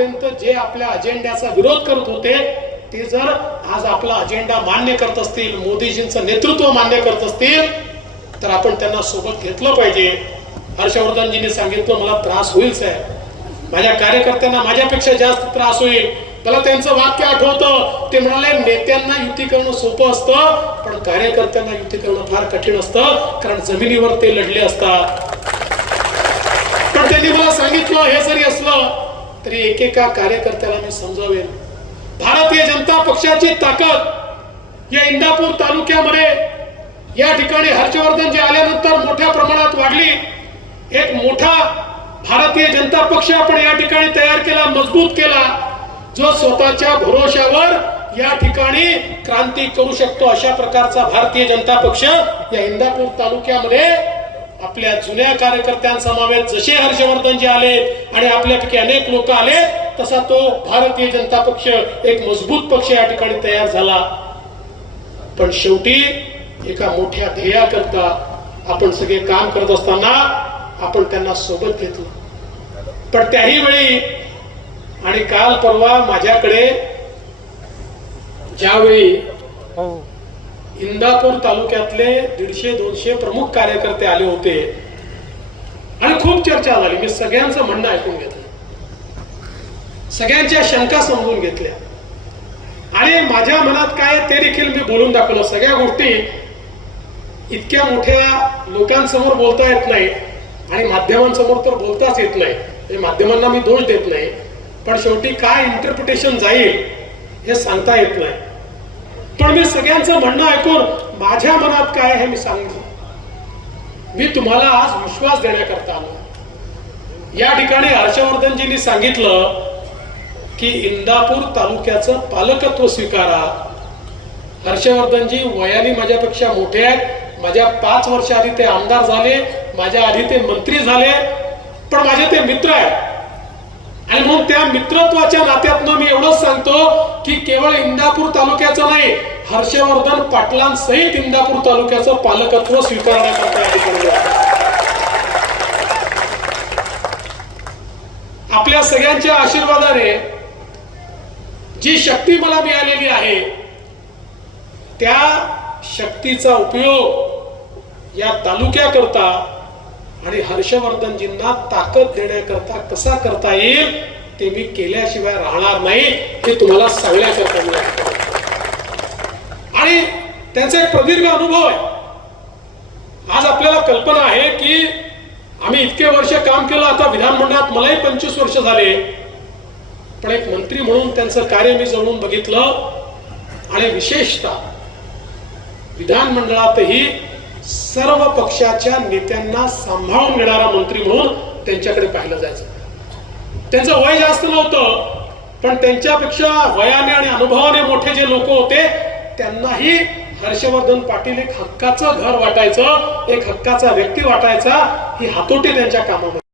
आतापर्यंत जे आपल्या अजेंड्याचा विरोध करत होते ते जर आज आपला अजेंडा मान्य करत असतील मोदीजींचं नेतृत्व मान्य करत असतील तर आपण त्यांना सोबत घेतलं पाहिजे. हर्षवर्धनजींनी सांगितलं मला त्रास होईल साहेब. माझ्या कार्यकर्त्यांना माझ्यापेक्षा जास्त त्रास होईल. मला त्यांचं वाक्य आठवतं. ते म्हणाले नेत्यांना युती करणं सोपं असतं पण कार्यकर्त्यांना युती करणं फार कठीण असतं कारण जमिनीवर ते लढले असतात. पण त्यांनी मला सांगितलं हे जरी असलं तरी एकेका कार्यकर्त्याला मी समजावेन. भारतीय जनता पक्षाची ताकद या इंदापूर तालुक्यामध्ये या ठिकाणी हर्षवर्धन जे आल्यानंतर मोठ्या प्रमाणात वाढली. एक मोठा भारतीय जनता पक्ष आपण या ठिकाणी तयार केला मजबूत केला जो स्वतःच्या भरोशावर या ठिकाणी क्रांती करू शकतो अशा प्रकारचा भारतीय जनता पक्ष या इंदापूर तालुक्यामध्ये आपल्या जुन्या कार्यकर्त्यांसमावेत जसे हर्षवर्धनजी आले आणि आपल्यापैकी अनेक लोक आले तसा तो भारतीय जनता पक्ष एक मजबूत पक्ष या ठिकाणी तयार झाला. पण शेवटी एका मोठ्या ध्येयाकरता आपण सगळे काम करत असताना आपण त्यांना सोबत घेतलं. पण त्याही वेळी आणि काल परवा माझ्याकडे ज्यावेळी हो. इंदापूर तालुक्यातले दीडशे दोनशे प्रमुख कार्यकर्ते आले होते. आणि खूप चर्चा झाली. मी सगळ्यांचं म्हणणं ऐकून घेतलं. सगळ्यांच्या शंका समजून घेतल्या. आणि माझ्या मनात काय ते देखील मी बोलून दाखवलं. सगळ्या गोष्टी इतक्या मोठ्या लोकांसमोर बोलता येत नाही आणि माध्यमांसमोर तर बोलताच येत नाही. म्हणजे माध्यमांना मी दोष देत नाही. पण शेवटी काय इंटरप्रिटेशन जाईल हे सांगता येत नाही. पण मी सगळ्यांचं म्हणणं ऐकून माझ्या मनात काय आहे हे मी सांगितलं मी तुम्हाला आज विश्वास देण्याकरता आलो. या ठिकाणी हर्षवर्धनजींनी सांगितलं की इंदापूर तालुक्याचं पालकत्व स्वीकारा. हर्षवर्धनजी वयाने माझ्यापेक्षा मोठे आहेत. माझ्या पाच वर्ष आधी ते आमदार झाले. माझ्या आधी ते मंत्री झाले. पण माझे ते मित्र आहेत. आणि म्हणून त्या मित्रत्वाच्या नात्यातनं मी एवढंच सांगतो की केवळ इंदापूर तालुक्यात हर्षवर्धन पाटलांसहित इंदापूर तालुक्याचं पालकत्व स्वीकारण्याकरता आपल्या सगळ्यांच्या आशीर्वादाने जी शक्ती मला मिळालेली आहे त्या शक्तीचा उपयोग या तालुक्याकरता आणि हर्षवर्धनजींना ताकद देण्याकरता कसा करता येईल ते मी केल्याशिवाय राहणार नाही हे तुम्हाला सांगण्याकरता मिळालं आणि त्यांचा एक प्रदीर्घ अनुभव आहे. आज आपल्याला कल्पना आहे की आम्ही इतके वर्ष काम केलं आता विधानमंडळात मलाही पंचवीस वर्ष झाले. पण एक मंत्री म्हणून त्यांचं कार्य मी जवळून बघितलं. आणि विशेषतः विधानमंडळातही सर्व पक्षाच्या नेत्यांना सांभाळून घेणारा मंत्री म्हणून त्यांच्याकडे पाहिलं जायचं. त्यांचं वय जास्त नव्हतं पण त्यांच्यापेक्षा वयाने आणि अनुभवाने मोठे जे लोक होते त्यांनाही हर्षवर्धन पाटील एक हक्काचं घर वाटायचं एक हक्काचा व्यक्ती वाटायचा ही हातोटी त्यांच्या कामामध्ये.